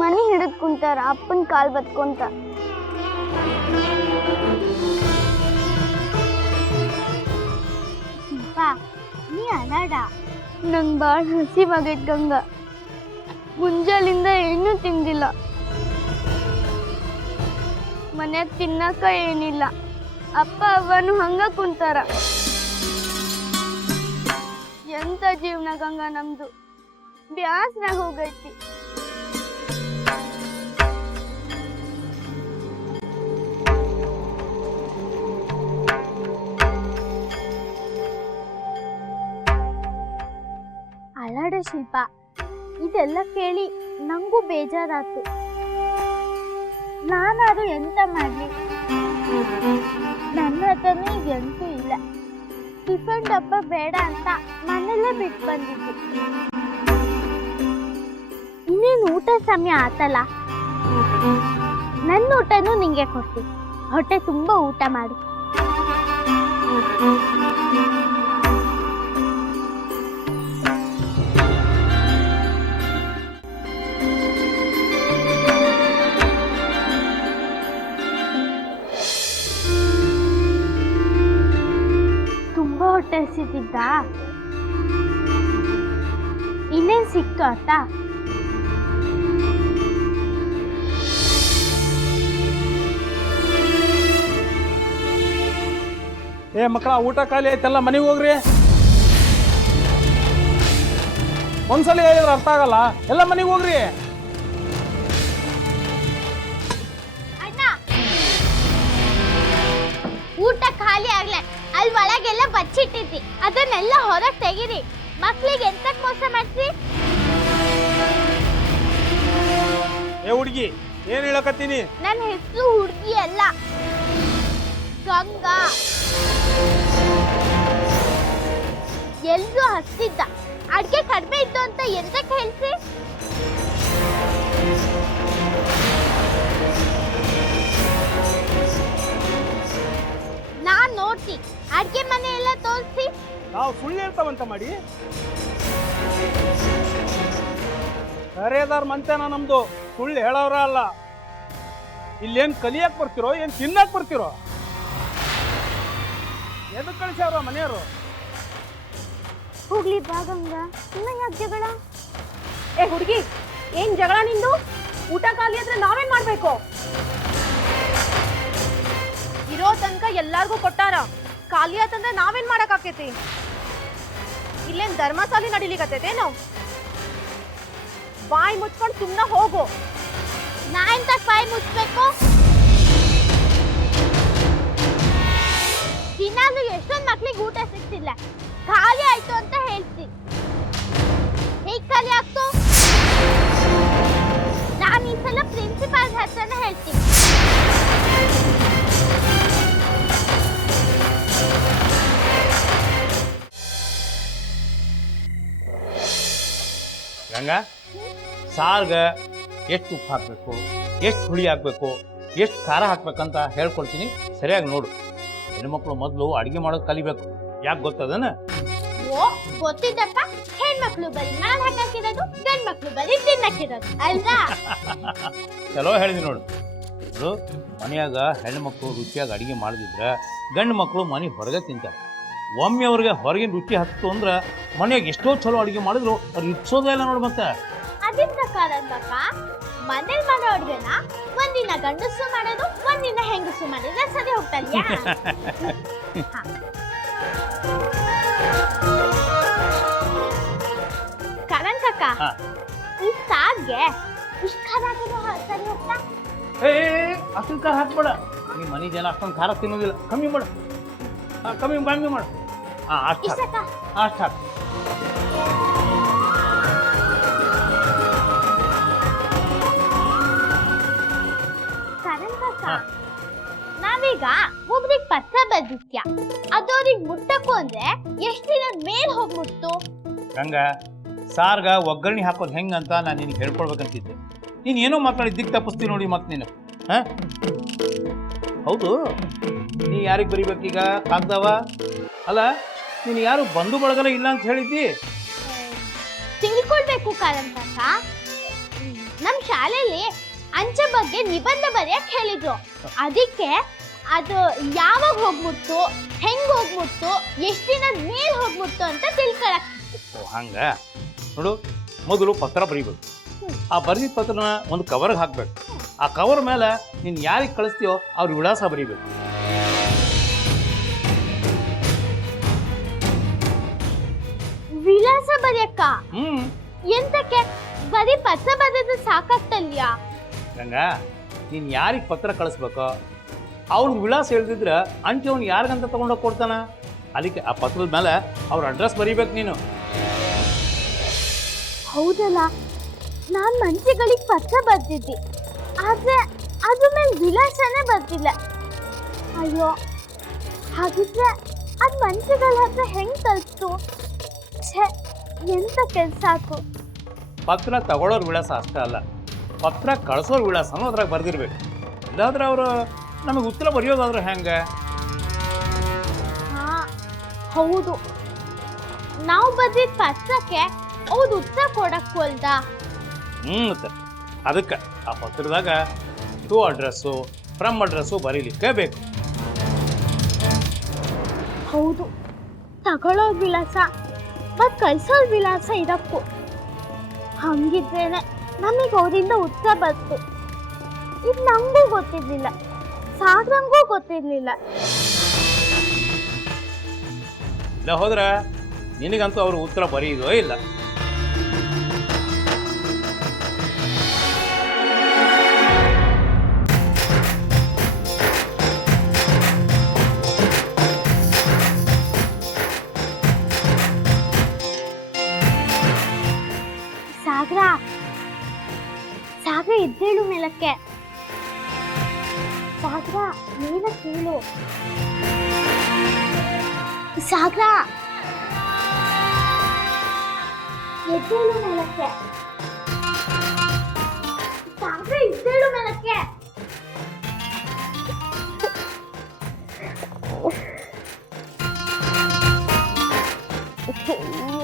ಮನಿ ಹಿಡಿದ್ ಕುಂತಾರ ಅಪ್ಪನ ಕಾಲ್ ಬತ್ಕೊಂತ. ನೀ ಅನಾಡ ನಂಗೆ ಭಾಳ ಹಸಿವಾಗೈತ್ ಗಂಗ. ಮುಂಜಾಲಿಂದ ಏನೂ ತಿಂದಿಲ್ಲ, ಮನ್ಯಾಗ ತಿನ್ನಕ ಏನಿಲ್ಲ. ಅಪ್ಪ ಅವನು ಹಂಗ ಕುಂತಾರ. ಎಂತ ಜೀವನ ಗಂಗ ನಮ್ದು, ಬ್ಯಾಸ್ರಾಗ ಹೋಗೈತಿ. ಅಲಾಡ ಶಿಲ್ಪ, ಇದೆಲ್ಲ ಕೇಳಿ ನಂಗೂ ಬೇಜಾರಾತು. ನಾನಾದ್ರೂ ಎಂತ ಮಾಡ್ಲಿ, ನನ್ನ ಹತ್ರನೂ ಈಗ ಎಂತೂ ಇಲ್ಲ. ಟಿಫನ್ ಡಬ್ಬ ಬೇಡ ಅಂತ ಮನೆಯಲ್ಲೇ ಬಿಟ್ಟು ಬಂದಿದ್ದು. ಇನ್ನೇನು ಊಟ ಸಮಯ ಆತಲ್ಲ, ನನ್ನ ಊಟನೂ ನಿಂಗೆ ಕೊಡ್ತೀನಿ. ಹೊಟ್ಟೆ ತುಂಬಾ ಊಟ ಮಾಡು. ಹೊಟ್ಟೆ ಹಸಿತಿದ್ದ, ಇನ್ನೇನ್ ಸಿಕ್ತು ಆತ? ಏ ಮಕ್ಕಳ, ಊಟ ಖಾಲಿ ಆಯ್ತಲ್ಲ, ಮನೆಗೆ ಹೋಗ್ರಿ. ಒಂದ್ಸಲ ಹೇಳಿದ್ರೆ ಅರ್ಥ ಆಗಲ್ಲ, ಎಲ್ಲ ಮನೆಗೆ ಹೋಗ್ರಿ. ಊಟ ಖಾಲಿ ಆಗ್ಲೆ, ಅಲ್ಲಿ ಒಳಗೆಲ್ಲ ಬಚ್ಚಿಟ್ಟಿದ್ದಿ, ಅದನ್ನೆಲ್ಲ ಹೊರಗೆ ತೆಗಿರಿ. ಮಕ್ಳಿಗೆ ಎಂತಕ್ ಮೋಸ ಮಾಡ್ತಿ? ಏ ಹುಡುಗಿ, ಏನ್ ಹೇಳಕತ್ತೀನಿ? ನನ್ನ ಹೆಸರು ಹುಡುಗಿ ಅಲ್ಲ, ಗಂಗಾ. ಎಲ್ರೂ ಹಸ್ತಿದ್ದ, ಅಡ್ಗೆ ಕಡಿಮೆ ಇತ್ತು ಅಂತ ಎಂತಕ್ ಹೇಳ್ತಿ? ನಾನ್ ನೋಡ್ತಿ, ಅಡ್ಗೆ ಮನೆ ಎಲ್ಲ ತೋರಿಸಿ. ನಾವು ಸುಳ್ಳು ಹೇಳ್ತಾವಂತ ಮಾಡಿ ಕರೆದಾರ ಮಂತೇನ ನಮ್ದು, ಸುಳ್ಳು ಹೇಳೋರ ಅಲ್ಲ. ಇಲ್ಲೇನ್ ಕಲಿಯಕ್ ಬರ್ತಿರೋ, ಏನ್ ತಿನ್ನಕ್ ಬರ್ತಿರೋ? ಎದಕ್ ಕಳಿಸ್ಯಾರ ಮನೆಯವರು? ಹೋಗ್ಲಿ ಬಾ ಗಂಗಾ, ಇನ್ನ ಯಾಕೆ ಜಗಳ? ಏ ಹುಡುಗಿ, ಏನ್ ಜಗಳ ನಿಂದು? ಊಟ ಖಾಲಿ ಆದ್ರೆ ನಾವೇನ್ ಮಾಡ್ಬೇಕು? ಇರೋ ತನಕ ಎಲ್ಲಾರ್ಗೂ ಕೊಟ್ಟಾರ, ಖಾಲಿ ಆತಂದ್ರೆ ನಾವೇನ್ ಮಾಡಕ್ ಆಕೇತಿ? ಇಲ್ಲೇನ್ ಧರ್ಮಸಾಲಿ ನಡಿಲಿಕತ್ತೇನು? ಬಾಯಿ ಮುಚ್ಕೊಂಡು ಸುಮ್ಮನೆ ಹೋಗು. ನಾ ಎಂತ ಬಾಯಿ ಮುಚ್ಬೇಕು? ದಿನಾಲು ಎಷ್ಟೊಂದ್ ಮಕ್ಳಿಗೆ ಊಟ ಸಿಗ್ತಿಲ್ಲ, ಖಾಲಿ ಆಯ್ತು ಅಂತ ಹೇಳ್ತಿ. ಹೇಗ್ ಖಾಲಿ ಆಗ್ತು? ನಾನು ಈ ಸಲ ಪ್ರಿನ್ಸಿಪಾಲ್ ಹತ್ರನೇ ಹೇಳ್ತೀನಿ. ಗಂಗಾ, ಸಾರ್ಗ ಎಷ್ಟು ಉಪ್ಪು ಹಾಕಬೇಕು, ಎಷ್ಟು ಹುಳಿ ಹಾಕಬೇಕು, ಎಷ್ಟು ಖಾರ ಹಾಕ್ಬೇಕಂತ ಹೇಳ್ಕೊಡ್ತೀನಿ, ಸರಿಯಾಗಿ ನೋಡು. ಹೆಣ್ಮಕ್ಳು ಮೊದಲು ಅಡುಗೆ ಮಾಡೋದು ಕಲಿಬೇಕು. ಯಾಕೆ ಗೊತ್ತದನ? ಓ ಗೊತ್ತಿದ್ದಪ್ಪ, ಹೆಣ್ಮಕ್ಳು ಬರೀ ಮಾಡಿ ಹಾಕಿರೋದು, ಗಂಡ್ ಮಕ್ಳು ಬರೀ ತಿನ್ನಕ್ಕಿರೋದು ಅಲ್ವಾ? ಚಲೋ ಹೇಳಿದ್ವಿ ನೋಡು. ಮನೆಯಾಗ ಹೆಣ್ಮಕ್ಳು ರುಚಿಯಾಗಿ ಅಡುಗೆ ಮಾಡಿದ್ರೆ ಗಂಡು ಮಕ್ಕಳು ಮನೆ ಹೊರಗೆ ತಿಂತಾರೆ. ಒಮ್ಮೆ ಅವ್ರಿಗೆ ಹೊರಗಿನ ರುಚಿ ಹತ್ತು ಅಂದ್ರೆ ಮನೆಯಾಗ ಎಷ್ಟೋ ಚಲೋ ಅಡುಗೆ ಮಾಡಿದ್ರು ಅವ್ರು ಇಟ್ಸೋದೇ ಇಲ್ಲ ನೋಡು. ಮತ್ತೆ ಅದೇ ಪ್ರಕಾರ ಮನೇಲಿ ಮಾಡೋ ಅಡುಗೆನ ಒಂದಿನ ಗಂಡಸು ಮಾಡೋದು, ಒಂದಿನ ಹೆಂಗಸು ಮಾಡಿದ್ರೆ ಸರಿ ಹೋಗ್ತಲ್ಯಾ? ಕರಂಕಕ್ಕ, ಈ ಸಾರ್ಗೆ ಇಷ್ಟು ಖಾರ ಹಾಕಿದ್ರು ಸರಿ ಹೋಗ್ತಾ? ಅಷ್ಟೊಂದು ಖಾರ ಹಾಕ್ಬೇಡ, ಈ ಮನೆ ಜನ ಅಷ್ಟೊಂದು ಖಾರ ತಿನ್ನೋದಿಲ್ಲ. ಕಮ್ಮಿ ಮಾಡು, ಕಮ್ಮಿ ಮಾಡು. ಅಷ್ಟು ಹಾಕು. ನಾವೀಗ ಒಬ್ರಿಗೆ ಪತ್ರ ಬರ್ದಿತ್ಯ, ಅದವ್ರಿಗೆ ಮುಟ್ಟಕ್ಕೂ ಅಂದ್ರೆ ಎಷ್ಟು ದಿನದ ಮೇಲ್ ಹೋಗಿ ಮುಟ್ಟು? ಗಂಗಾ, ಸಾರ್ಗ ಒಗ್ಗರಣೆ ಹಾಕೋದು ಹೆಂಗಂತ ನಾನು ನಿನಗೆ ಹೇಳ್ಕೊಡ್ಬೇಕಂತಿದ್ದೆ. ನೀನು ಏನೋ ಮಾತಾಡಿ ದಿಕ್ ತಪ್ಪಿಸ್ತೀನಿ ನೋಡಿ ಮತ್ತೆ ನೀನು. ಹೌದು, ನೀ ಯಾರಿಗೆ ಬರಿಬೇಕೀಗ ಕಾಗ್ದವ? ಅಲ್ಲ, ನೀನು ಯಾರು ಬಂಧು ಬಳಗನ ಇಲ್ಲ ಅಂತ ಹೇಳಿದ್ದಿ? ತಿಳ್ಕೊಳ್ಬೇಕು ಕಾರಂತಕ್ಕ. ನಮ್ಮ ಶಾಲೆಯಲ್ಲಿ ಅಂಚೆ ಬಗ್ಗೆ ನಿಬಂಧ ಬರೆಯಕ್ ಹೇಳಿದ್ರು. ಅದಕ್ಕೆ ಅದು ಯಾವಾಗ ಹೋಗ್ಬಿಡ್ತು, ಹೆಂಗ್ ಹೋಗ್ಬಿಡ್ತು, ಎಷ್ಟು ದಿನ ಮೇಲೆ ಹೋಗ್ಬಿಡ್ತು ಅಂತ ತಿಳ್ಕೊಳಕ್. ಹಂಗ ನೋಡು, ಮೊದಲು ಪತ್ರ ಬರೀಬೇಕು. ಆ ಬರೆದಿದ್ದ ಪತ್ರನ ಒಂದು ಕವರ್ಗೆ ಹಾಕ್ಬೇಕು. ಆ ಕವರ್ ಮೇಲೆ ನೀನು ಯಾರಿಗೆ ಕಳಿಸ್ತೀಯೋ ಅವ್ರ ವಿಳಾಸ ಬರೀಬೇಕು. ವಿಳಾಸ ಬರೆಯಕ್ಕ ಎಂತಕ್ಕೆ? ಬರೀ ಪತ್ರ ಬರೆದು ಸಾಕಾಗ್ತಲ್ಯಾ? ಗಂಗಾ, ನೀನು ಯಾರಿಗೆ ಪತ್ರ ಕಳಿಸ್ಬೇಕೋ ಅವ್ರಿಗೆ ವಿಳಾಸ ಹೇಳ್ತಿದ್ರೆ ಅಂಚೆ ಅವ್ನು ಯಾರಿಗಂತ ತೊಗೊಂಡೋಗಿ ಕೊಡ್ತಾನ. ಅದಕ್ಕೆ ಆ ಪತ್ರದ ಮೇಲೆ ಅವ್ರ ಅಡ್ರೆಸ್ ಬರೀಬೇಕು ನೀನು. ಹೌದಲ್ಲ, ನಾನು ಮಂಚಿಗಳಿಗೆ ಪತ್ರ ಬರ್ತಿದ್ದೆ, ಆದ್ರೆ ಅದ್ರ ಮೇಲೆ ವಿಳಾಸನೇ ಬರ್ತಿಲ್ಲ. ಅಯ್ಯೋ, ಹಾಗಿದ್ರೆ ಅದು ಮಂಚಿಗಳ ಹತ್ರ ಹೆಂಗ್ ತಲುಪ್ತು? ಛೇ, ಎಂತ ಕೆಲಸ ಆಯ್ತು. ಪತ್ರ ತಗೊಳ್ಳೋರ್ ವಿಳಾಸ ಅಷ್ಟೇ ಅಲ್ಲ, ಪತ್ರ ಕಳಿಸೋರ್ ವಿಳಾಸನೂ ಅದ್ರಾಗ ಬರ್ದಿರ್ಬೇಕು. ಇಲ್ಲಾಂದ್ರೆ ಅವರು ನಮಗೆ ಉತ್ತರ ಬರೆಯೋದಾದ್ರೆ ಹೆಂಗೆ? ಹಾ ಹೌದು, ನಾವು ಬರ್ದಿದ್ದ ಪತ್ರಕ್ಕೆ ಅವ್ರು ಉತ್ತರ ಕೊಡಕ್ ಹೋಲ್ದ. ಮತ್ತೆ ಅದಕ್ಕೆ ಆ ಪತ್ರದಾಗ ಟು ಅಡ್ರೆಸ್ಸು ಫ್ರಮ್ ಅಡ್ರೆಸ್ಸು ಬರೀಲಿಕ್ಕೆ ಬೇಕು. ಹೌದು, ತಗೊಳ್ಳೋ ವಿಳಾಸ ಮತ್ತು ಕಳ್ಸೋ ವಿಳಾಸ ಇರಕ್ಕೂ. ಹಂಗಿದ್ರೇನೆ ನಮಗೆ ಅವರಿಂದ ಉತ್ತರ ಬಂತು. ಇದು ನಂಗೂ ಗೊತ್ತಿರ್ಲಿಲ್ಲ, ಸಾಗರಂಗೂ ಗೊತ್ತಿರ್ಲಿಲ್ಲ. ಇಲ್ಲ ಹೋದ್ರೆ ನಿನಗಂತೂ ಅವರು ಉತ್ತರ ಬರೆಯೋದೋ ಇಲ್ಲ. ಸಾಗರ ಎದ್ದೇಳು ಮೇಲಕ್ಕೆ. ಸಾಗರ ಮೇಲಕ್ಕೆ ಹೇಳು. ಸಾಗರ ಎದ್ದೇಳು ಮೇಲಕ್ಕೆ. ಸಾಗರ ಎದ್ದೇಳು ಮೇಲಕ್ಕೆ.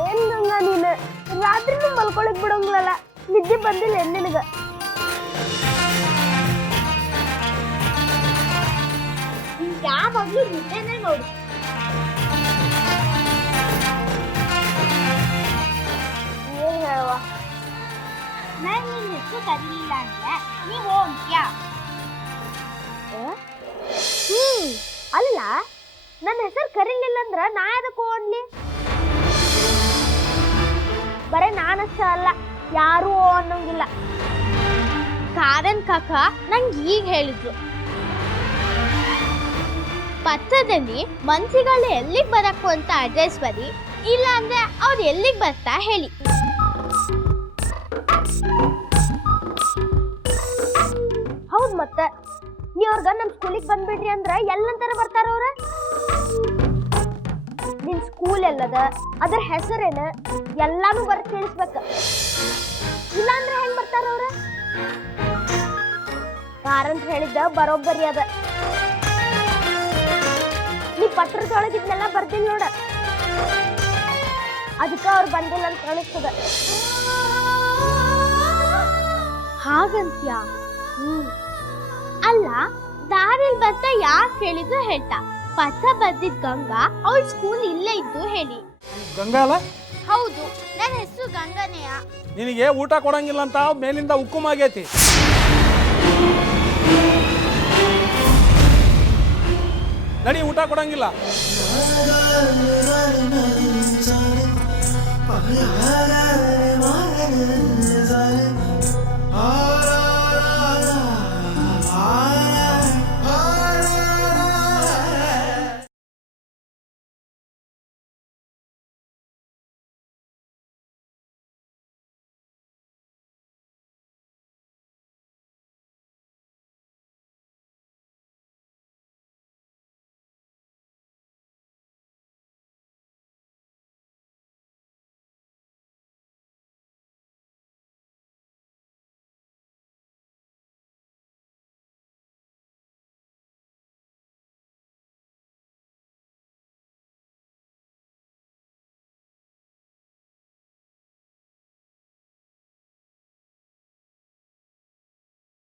ಏನ್ ಗಂಗಾ ನೀನು ರಾತ್ರಿನೂ ಮಲ್ಕೊಳಕ್ ಬಿಡಂಗಿಲ್ಲ, ನಿದ್ದೆ ಬಂದಿಲ್ಲ ನಿನಗ? ಯಾವಾಗ್ಲೂ ನಿದ್ದೆನೇ ನೋಡು. ಏನ್ ಹೇಳುವ, ನಾನು ನಿನ್ನ ಹೆಸರು ಕರೀಲಿಲ್ಲ ಅಂದ್ರೆ ನೀವು ಹೋಗ್ತೀಯಾ? ಅಲ್ಲ, ನನ್ನ ಹೆಸರು ಕರೀಲಿಲ್ಲ ಅಂದ್ರ ನಾ ಯಾದಕ್ಕೂ ಅನ್ಲಿ? ಬರೇ ನಾನಷ್ಟ ಅಲ್ಲ, ಯಾರೂ ಅನ್ನೋಂಗಿಲ್ಲ. ಕಾರನ್ ಕಾಕ ನಂಗೆ ಈಗ ಹೇಳಿದ್ರು, ಪತ್ರದಲ್ಲಿ ಮನ್ಸಿಗಳು ಎಲ್ಲಿಗೆ ಬರಕು ಅಂತ ಅಡ್ರೆಸ್ ಬರಿ, ಇಲ್ಲ ಅಂದ್ರೆ ಅವ್ರು ಎಲ್ಲಿಗೆ ಬರ್ತಾ ಹೇಳಿ. ಹೌದ್, ಮತ್ತೆ ನೀವ್ರ್ಗ ನಮ್ ಸ್ಕೂಲಿಗೆ ಬಂದ್ಬಿಡ್ರಿ ಅಂದ್ರ ಎಲ್ಲಂತಾರ ಬರ್ತಾರ ಅವ್ರ? ನಿನ್ ಸ್ಕೂಲ್ ಎಲ್ಲದ, ಅದ್ರ ಹೆಸರೇನ ಎಲ್ಲಾನು ಬರ್ ತಿಳಿಸ್ಬೇಕ. ಇಲ್ಲಾಂದ್ರೆ ಹೆಂಗ್ ಬರ್ತಾರ ಅವ್ರ? ಕಾರಂತ ಹೇಳಿದ್ದ ಬರೋಬ್ಬರಿ ಅದ. ನೀ ಪತ್ರದೊಳಗಿದ್ನೆಲ್ಲ ಬರ್ದಿಲ್ಲ ನೋಡ, ಅದಕ್ಕ ಅವ್ರು ಬಂದಿಲ್ಲ ಅಂತ ಕಾಣಿಸ್ತದ. ಹಾಗಂತ್ಯ? ಅಲ್ಲ, ದಾರಿಲ್ ಬರ್ತಾ ಯಾಕೆ ಹೇಳಿದ್ರು ಹೇಳ್ತಾ. ಪತ್ರ ಬರ್ದಿದ್ ಗಂಗಾ ಅವಳ ಸ್ಕೂಲ್ ಇಲ್ಲೇ ಇದ್ದು ಹೇಳಿ. ಗಂಗಾ ಅಲ್ಲ? ಹೌದು, ನನ್ನ ಹೆಸರು ಗಂಗನೆಯ. ನಿನಗೆ ಊಟ ಕೊಡಂಗಿಲ್ಲ ಅಂತ ಮೇಲಿಂದ ಹುಕ್ಕುಮ್ ಆಗೈತಿ. ನಡಿ, ಊಟ ಕೊಡಂಗಿಲ್ಲ.